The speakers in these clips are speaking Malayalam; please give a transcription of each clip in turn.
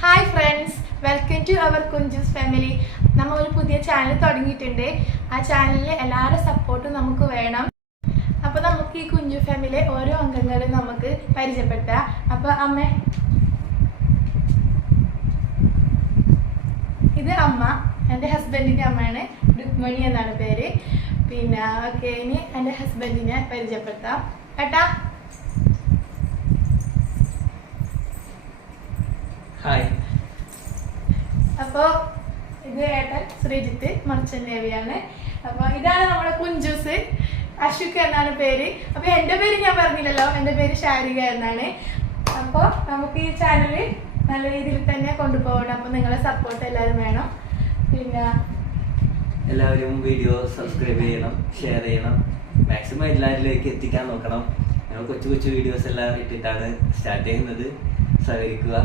Hi friends, welcome to our Kunjoos family. നമ്മൾ ഒരു പുതിയ ചാനൽ തുടങ്ങിയിട്ടുണ്ട്. ആ ചാനലിൽ എല്ലാവരുടെ സപ്പോർട്ടും നമുക്ക് വേണം. അപ്പോൾ നമുക്ക് ഈ കുഞ്ചു ഫാമിലിയിലെ ഓരോ അംഗങ്ങളും നമുക്ക് പരിചയപ്പെടുത്താം. അപ്പോൾ അമ്മ, ഇത് അമ്മ, എൻ്റെ ഹസ്ബൻഡിൻ്റെ അമ്മയാണ്, രുക്മണി എന്നാണ് പേര്. പിന്നെ ഓക്കെ, ഇനി എൻ്റെ ഹസ്ബൻഡിനെ പരിചയപ്പെടുത്താം. ഏട്ടാ. ഹായ്. അപ്പോൾ ഇത് ഏട്ടൻ ശ്രീജിത്ത്, മർച്ചന്റ് നേവിയാണ്. അപ്പോൾ ഇതാണ് നമ്മുടെ കുഞ്ചൂസ്, അശുക്ക് എന്നാണ് പേര്. അപ്പോൾ എൻ്റെ പേര് ഞാൻ പറഞ്ഞില്ലല്ലോ, എൻ്റെ പേര് ഷാരിക എന്നാണ്. അപ്പോൾ നമുക്ക് ഈ ചാനൽ നല്ല രീതിയിൽ തന്നെ കൊണ്ടുപോകണം. അപ്പോൾ നിങ്ങളെ സപ്പോർട്ട് എല്ലാവരും വേണം. പിന്നെ എല്ലാവരും വീഡിയോ സബ്സ്ക്രൈബ് ചെയ്യണം, ഷെയർ ചെയ്യണം, മാക്സിമം എല്ലാവരിലേക്ക് എത്തിക്കാൻ നോക്കണം. ഞങ്ങൾ കൊച്ചു കൊച്ചു വീഡിയോസ് എല്ലാം ഇട്ടിട്ടാണ് സ്റ്റാർട്ട് ചെയ്യുന്നത്. സഹകരിക്കുക.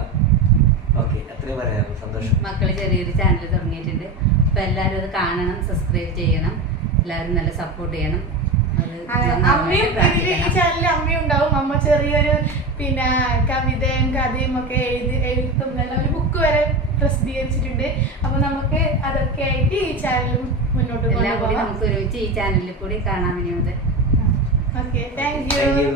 ഓക്കെ, അത്രയും പറയാമോ? സന്തോഷം. മക്കള് ചെറിയൊരു ചാനൽ തുടങ്ങിയിട്ടുണ്ട്. അപ്പൊ എല്ലാവരും അത് കാണണം, സബ്സ്ക്രൈബ് ചെയ്യണം, എല്ലാവരും നല്ല സപ്പോർട്ട് ചെയ്യണം. അമ്മയും ഈ ചാനലിൽ അമ്മയും ഉണ്ടാവും. അമ്മ ചെറിയൊരു പിന്നെ കവിതയും കഥയും ഒക്കെ എഴുത്തും ഒരു ബുക്ക് വരെ പ്രസിദ്ധീകരിച്ചിട്ടുണ്ട്. അപ്പൊ നമുക്ക് അതൊക്കെ ആയിട്ട് ഈ ചാനലും മുന്നോട്ട് എല്ലാം കൂടി നമുക്ക് ഒരുമിച്ച് ഈ ചാനലിൽ കൂടി കാണാൻ വേണ്ടി. Okay, thank thank you. U.